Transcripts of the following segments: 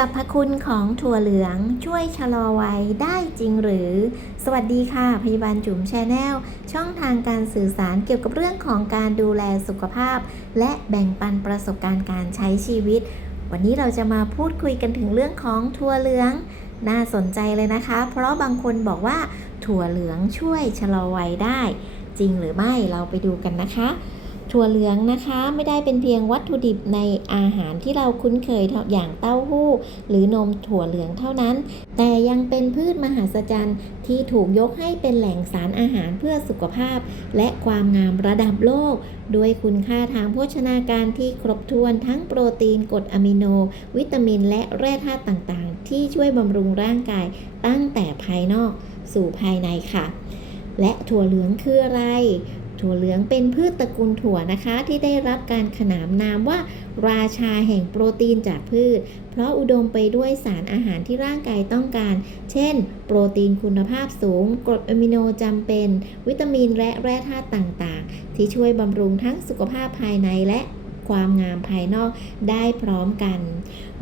สรรพคุณของถั่วเหลืองช่วยชะลอวัยได้จริงหรือ สวัสดีค่ะ พยาบาลจุ๋มแชนแนลช่องทางการสื่อสารเกี่ยวกับเรื่องของการดูแลสุขภาพ และแบ่งปันประสบการณ์การใช้ชีวิต วันนี้เราจะมาพูดคุยกันถึงเรื่องของถั่วเหลือง น่าสนใจเลยนะคะ เพราะบางคนบอกว่าถั่วเหลืองช่วยชะลอวัยได้ จริงหรือไม่เราไปดูกันนะคะ ถั่วเหลืองนะคะไม่ได้เป็นเพียงวัตถุดิบในอาหารที่เราคุ้นเคยอย่างเต้าหู้ หรือนมถั่วเหลืองเท่านั้น แต่ยังเป็นพืชมหัศจรรย์ที่ถูกยกให้เป็นแหล่งสารอาหารเพื่อสุขภาพ และความงามระดับโลก ด้วยคุณค่าทางโภชนาการที่ครบถ้วนทั้งโปรตีนกรดอะมิโน วิตามิน และแร่ธาตุต่างๆ ที่ช่วยบำรุงร่างกายตั้งแต่ภายนอกสู่ภายในค่ะและถั่วเหลืองคืออะไร ถั่วเหลืองเป็นพืชตระกูลถั่วนะคะ ที่ได้รับการขนามนามว่า ราชาแห่งโปรตีนจากพืช เพราะอุดมไปด้วยสารอาหารที่ร่างกายต้องการ เช่น โปรตีนคุณภาพสูง กรดอะมิโนจำเป็น วิตามินและแร่ธาตุต่างๆ ที่ช่วยบำรุงทั้งสุขภาพภายในและความงามภายนอกได้พร้อมกัน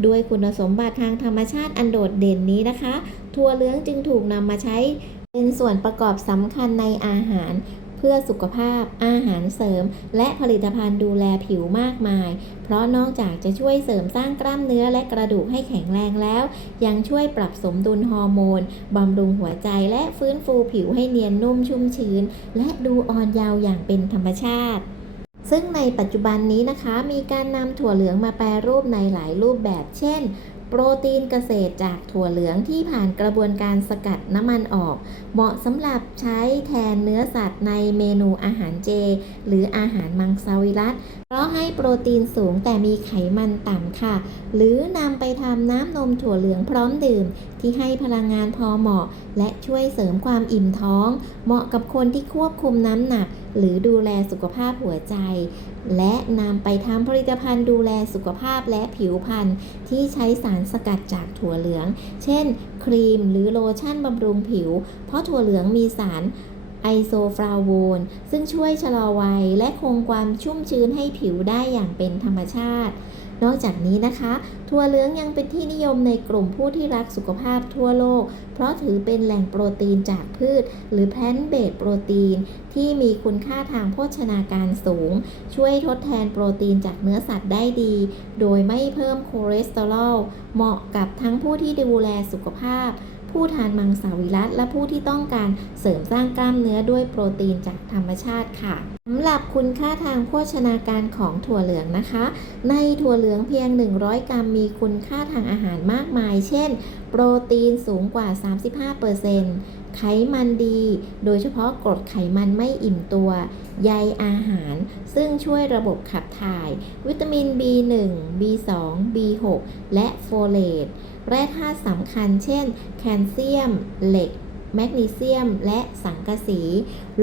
ด้วยคุณสมบัติทางธรรมชาติอันโดดเด่นนี้นะคะ ถั่วเหลืองจึงถูกนำมาใช้เป็นส่วนประกอบสำคัญในอาหาร พื่อสุขภาพ อาหารเสริม และผลิตภัณฑ์ดูแลผิวมากมาย เพราะนอกจากจะช่วยเสริมสร้างกล้ามเนื้อและกระดูกให้แข็งแรงแล้ว ยังช่วยปรับสมดุลฮอร์โมน บำรุงหัวใจและฟื้นฟูผิวให้เนียนนุ่มชุ่มชื้น และดูอ่อนเยาว์อย่างเป็นธรรมชาติซึ่งในปัจจุบันนี้นะคะ มีการนำถั่วเหลืองมาแปรรูปในหลายรูปแบบ เช่น โปรตีนเกษตรจากถั่วเหลืองที่ผ่านกระบวนการสกัดน้ำมันออก เหมาะสำหรับใช้แทนเนื้อสัตว์ในเมนูอาหารเจ หรืออาหารมังสวิรัตเพราะให้โปรตีนสูงแต่มีไขมันต่ำค่ะ หรือนำไปทำน้ำนมถั่วเหลืองพร้อมดื่ม ที่ให้พลังงานพอเหมาะ และช่วยเสริมความอิ่มท้อง เหมาะกับคนที่ควบคุมน้ำหนัก หรือดูแลสุขภาพหัวใจ และนำไปทำผลิตภัณฑ์ดูแลสุขภาพและผิวพรรณที่ใช้สารสกัดจากถั่วเหลือง เช่น ครีมหรือโลชั่นบำรุงผิว เพราะถั่วเหลืองมีสารไอโซฟลาโวนซึ่งช่วยชะลอวัยและคงความชุ่มชื้นให้ผิวได้อย่างเป็นธรรมชาติ นอกจากนี้นะคะ ถั่วเหลืองยังเป็นที่นิยมในกลุ่มผู้ที่รักสุขภาพทั่วโลก เพราะถือเป็นแหล่งโปรตีนจากพืช หรือแพลนเบสโปรตีน ที่มีคุณค่าทางโภชนาการสูง ช่วยทดแทนโปรตีนจากเนื้อสัตว์ได้ดี โดยไม่เพิ่มคอเลสเตอรอลเหมาะกับทั้งผู้ที่ดูแลสุขภาพผู้ทานมังสวิรัตและผู้ที่ต้องการเสริมสร้างกล้ามเนื้อด้วยโปรตีนจากธรรมชาติค่ะ สำหรับคุณค่าทางโภชนาการของถั่วเหลืองนะคะ ในถั่วเหลืองเพียง 100 กรัมมีคุณค่าทางอาหารมากมาย เช่น โปรตีนสูงกว่า 35%ไขมันดี โดยเฉพาะกรดไขมันไม่อิ่มตัว ใยอาหาร ซึ่งช่วยระบบขับถ่าย วิตามิน B1 B2 B6 และโฟเลตแร่ธาตุสำคัญ เช่น แคลเซียม เหล็ก แมกนีเซียม และสังกะสี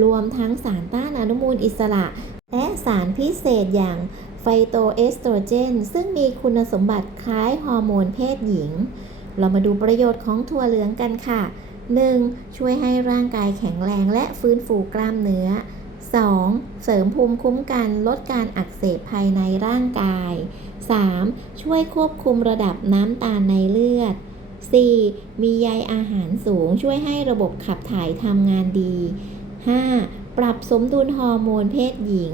รวมทั้งสารต้านอนุมูลอิสระ และสารพิเศษอย่างไฟโตเอสโตรเจน ซึ่งมีคุณสมบัติคล้ายฮอร์โมนเพศหญิง เรามาดูประโยชน์ของถั่วเหลืองกันค่ะ 1. ช่วยให้ร่างกายแข็งแรงและฟื้นฟูกล้ามเนื้อ 2. เสริมภูมิคุ้มกันลดการอักเสบภายในร่างกาย 3. ช่วยควบคุมระดับน้ำตาลในเลือด 4. มีใยอาหารสูงช่วยให้ระบบขับถ่ายทำงานดี 5. ปรับสมดุลฮอร์โมนเพศหญิง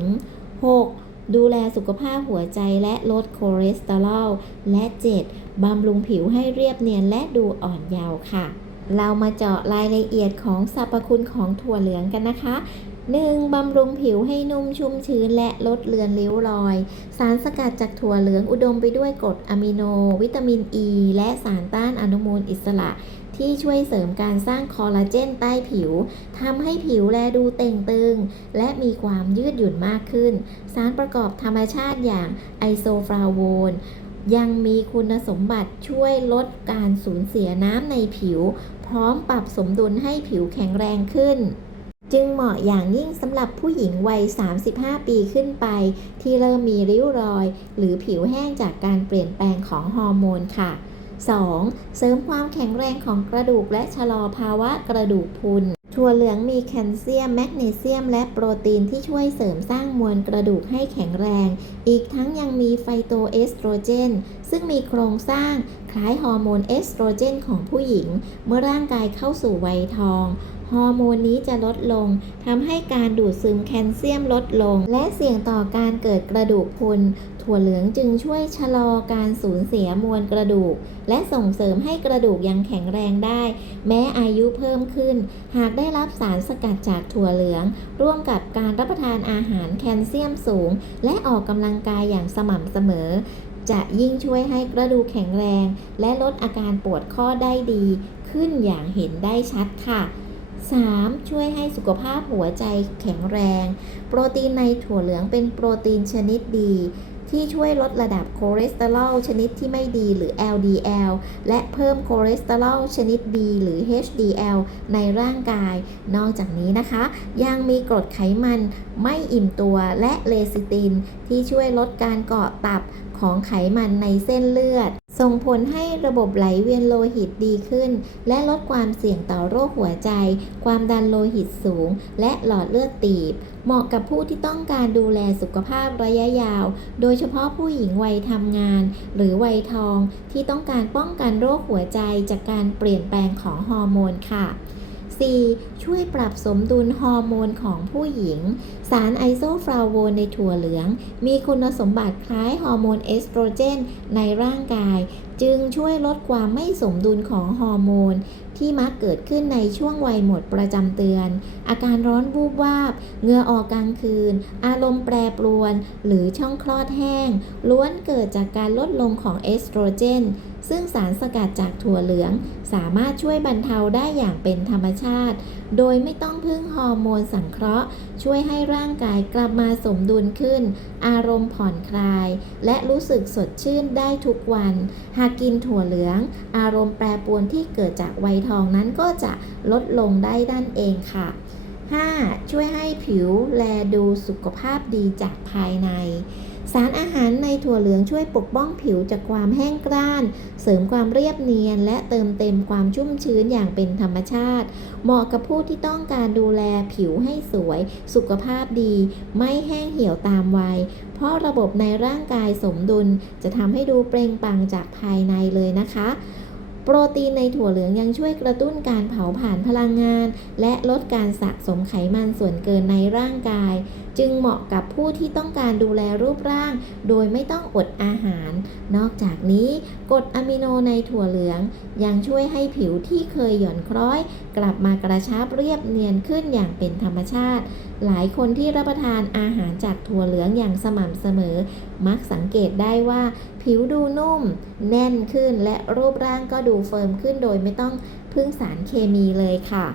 6. ดูแลสุขภาพหัวใจและลดคอเลสเตอรอล และ 7. บำรุงผิวให้เรียบเนียนและดูอ่อนเยาว์ค่ะ เรามาเจาะรายละเอียดของสรรพคุณของถั่วเหลืองกันนะคะ 1. บำรุงผิวให้นุ่มชุ่มชื้นและลดเลือนริ้วรอย สารสกัดจากถั่วเหลืองอุดมไปด้วยกรดอะมิโน วิตามินอ e, ีและสารต้านอนุมูลอิสระ ที่ช่วยเสริมการสร้างคอลลาเจนใต้ผิวทำให้ผิวแลดูเต่งตึง และมีความยืดหยุ่นมากขึ้น สารประกอบธรรมชาติอย่างไอโซฟลาโวนยังมีคุณสมบัติช่วยลดการสูญเสียน้ำในผิว พร้อมปรับสมดุลให้ผิวแข็งแรงขึ้น จึงเหมาะอย่างยิ่งสำหรับผู้หญิงวัย 35 ปีขึ้นไป ที่เริ่มมีริ้วรอย หรือผิวแห้งจากการเปลี่ยนแปลงของฮอร์โมนค่ะ 2. เสริมความแข็งแรงของกระดูกและชะลอภาวะกระดูกพรุนถั่วเหลืองมีแคลเซียม แมกนีเซียม และโปรตีนที่ช่วยเสริมสร้างมวลกระดูกให้แข็งแรง อีกทั้งยังมีไฟโตเอสโตรเจน ซึ่งมีโครงสร้างคล้ายฮอร์โมนเอสโตรเจนของผู้หญิง เมื่อร่างกายเข้าสู่วัยทอง ฮอร์โมนนี้จะลดลงทำให้การดูดซึมแคลเซียมลดลง และเสี่ยงต่อการเกิดกระดูกพรุนถั่วเหลืองจึงช่วยชะลอการสูญเสียมวลกระดูก และส่งเสริมให้กระดูกยังแข็งแรงได้ แม้อายุเพิ่มขึ้น หากได้รับสารสกัดจากถั่วเหลือง ร่วมกับการรับประทานอาหารแคลเซียมสูง และออกกำลังกายอย่างสม่ำเสมอ จะยิ่งช่วยให้กระดูกแข็งแรง และลดอาการปวดข้อได้ดี ขึ้นอย่างเห็นได้ชัดค่ะ 3. ช่วยให้สุขภาพหัวใจแข็งแรง โปรตีนในถั่วเหลืองเป็นโปรตีนชนิดดี ที่ช่วยลดระดับคอเลสเตอรอลชนิดที่ไม่ดีหรือ LDL และเพิ่มคอเลสเตอรอลชนิดดีหรือ HDL ในร่างกาย นอกจากนี้นะคะ ยังมีกรดไขมันไม่อิ่มตัวและเลซิติน ที่ช่วยลดการเกาะตับ ของไขมันในเส้นเลือด ส่งผลให้ระบบไหลเวียนโลหิตดีขึ้น และลดความเสี่ยงต่อโรคหัวใจ ความดันโลหิตสูง และหลอดเลือดตีบ เหมาะกับผู้ที่ต้องการดูแลสุขภาพระยะยาว โดยเฉพาะผู้หญิงวัยทำงาน หรือวัยทองที่ต้องการป้องกันโรคหัวใจจากการเปลี่ยนแปลงของฮอร์โมนค่ะ 4. ช่วยปรับสมดุลฮอร์โมนของผู้หญิง สารไอโซฟลาโวนในถั่วเหลือง มีคุณสมบัติคล้ายฮอร์โมนเอสโตรเจนในร่างกาย จึงช่วยลดความไม่สมดุลของฮอร์โมนที่มักเกิดขึ้นในช่วงวัยหมดประจำเตือน อาการร้อนวูบวาบ เหงื่อออกกลางคืน อารมณ์แปรปรวน หรือช่องคลอดแห้ง ล้วนเกิดจากการลดลงของเอสโตรเจนซึ่งสารสกัดจากถั่วเหลืองสามารถช่วยบรรเทาได้อย่างเป็นธรรมชาติ โดยไม่ต้องพึ่งฮอร์โมนสังเคราะห์ ช่วยให้ร่างกายกลับมาสมดุลขึ้น อารมณ์ผ่อนคลาย และรู้สึกสดชื่นได้ทุกวัน หากกินถั่วเหลือง อารมณ์แปรปรวนที่เกิดจากวัยทองนั้นก็จะลดลงได้ด้านเองค่ะ 5. ช่วยให้ผิวแลดูสุขภาพดีจากภายใน สารอาหารในถั่วเหลืองช่วยปกป้องผิวจากความแห้งกร้าน เสริมความเรียบเนียน และเติมเต็มความชุ่มชื้นอย่างเป็นธรรมชาติ เหมาะกับผู้ที่ต้องการดูแลผิวให้สวย สุขภาพดี ไม่แห้งเหี่ยวตามวัย เพราะระบบในร่างกายสมดุลจะทำให้ดูเปล่งปลั่งจากภายในเลยนะคะ โปรตีนในถั่วเหลืองยังช่วยกระตุ้นการเผาผลาญพลังงาน และลดการสะสมไขมันส่วนเกินในร่างกาย จึงเหมาะกับผู้ที่ต้องการดูแลรูปร่าง โดยไม่ต้องอดอาหาร นอกจากนี้กรดอะมิโนในถั่วเหลือง ยังช่วยให้ผิวที่เคยหย่อนคล้อย กลับมากระชับเรียบเนียนขึ้นอย่างเป็นธรรมชาติ หลายคนที่รับประทานอาหารจากถั่วเหลืองอย่างสม่ำเสมอ มักสังเกตได้ว่า ผิวดูนุ่ม แน่นขึ้นและรูปร่างก็ดูเฟิร์มขึ้นโดยไม่ต้องพึ่งสารเคมีเลยค่ะ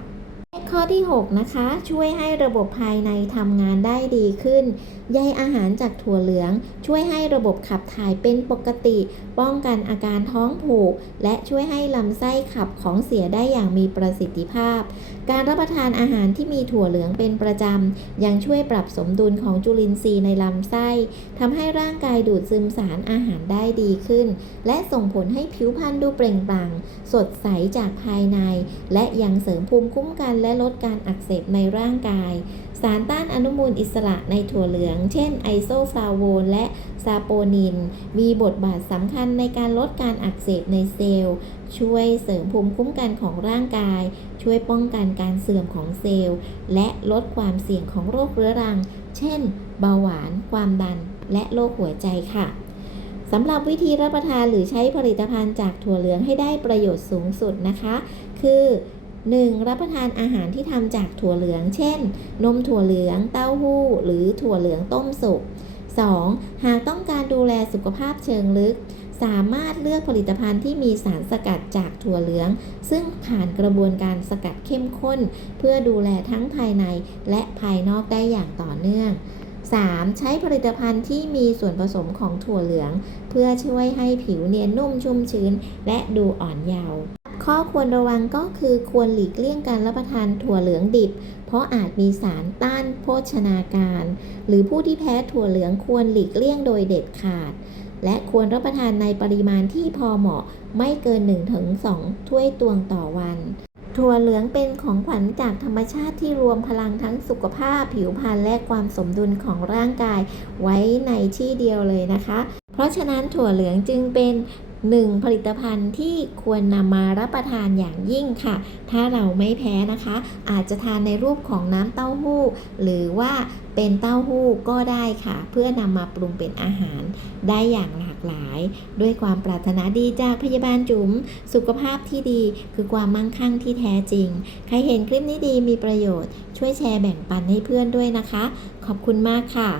ข้อที่ 6 นะคะ ช่วยให้ระบบภายในทำงานได้ดีขึ้น ใยอาหารจากถั่วเหลือง ช่วยให้ระบบขับถ่ายเป็นปกติ ป้องกันอาการท้องผูก และช่วยให้ลำไส้ขับของเสียได้อย่างมีประสิทธิภาพ การรับประทานอาหารที่มีถั่วเหลืองเป็นประจำ ยังช่วยปรับสมดุลของจุลินทรีย์ในลำไส้ทำให้ร่างกายดูดซึมสารอาหารได้ดีขึ้น และส่งผลให้ผิวพรรณดูเปล่งปลั่ง สดใสจากภายใน และยังเสริมภูมิคุ้มกันและลดการอักเสบในร่างกาย สารต้านอนุมูลอิสระในถั่วเหลือง เช่นไอโซฟลาโวนและซาโปนิน มีบทบาทสำคัญในการลดการอักเสบในเซลล์ ช่วยเสริมภูมิคุ้มกันของร่างกาย ช่วยป้องกันการเสื่อมของเซลล์ และลดความเสี่ยงของโรคเรื้อรัง เช่น เบาหวาน ความดัน และโรคหัวใจค่ะสำหรับวิธีรับประทานหรือใช้ผลิตภัณฑ์จากถั่วเหลืองให้ได้ประโยชน์สูงสุดนะคะ คือ 1. รับประทานอาหารที่ทำจากถั่วเหลือง เช่น นมถั่วเหลือง เต้าหู้ หรือถั่วเหลืองต้มสุก 2. หากต้องการดูแลสุขภาพเชิงลึก สามารถเลือกผลิตภัณฑ์ที่มีสารสกัดจากถั่วเหลือง ซึ่งผ่านกระบวนการสกัดเข้มข้น เพื่อดูแลทั้งภายในและภายนอกได้อย่างต่อเนื่อง 3. ใช้ผลิตภัณฑ์ที่มีส่วนผสมของถั่วเหลือง เพื่อช่วยให้ผิวเนียนนุ่มชุ่มชื้น และดูอ่อนเยาว์ ข้อควรระวังก็คือควรหลีกเลี่ยงการรับประทานถั่วเหลืองดิบ เพราะอาจมีสารต้านโภชนาการ หรือผู้ที่แพ้ถั่วเหลืองควรหลีกเลี่ยงโดยเด็ดขาด และควรรับประทานในปริมาณที่พอเหมาะไม่เกิน 1-2 ถ้วยตวงต่อวันถั่วเหลืองเป็นของขวัญจากธรรมชาติที่รวมพลังทั้งสุขภาพ ผิวพรรณและความสมดุลของร่างกายไว้ในที่เดียวเลยนะคะ เพราะฉะนั้นถั่วเหลืองจึงเป็น หนึ่งผลิตภัณฑ์ที่ควรนำมารับประทานอย่างยิ่งค่ะ ถ้าเราไม่แพ้นะคะ อาจจะทานในรูปของน้ำเต้าหู้ หรือว่าเป็นเต้าหู้ก็ได้ค่ะ เพื่อนำมาปรุงเป็นอาหารได้อย่างหลากหลาย ด้วยความปรารถนาดีจากพยาบาลจุ๋ม สุขภาพที่ดีคือความมั่งคั่งที่แท้จริง ใครเห็นคลิปนี้ดีมีประโยชน์ ช่วยแชร์แบ่งปันให้เพื่อนด้วยนะคะ ขอบคุณมากค่ะ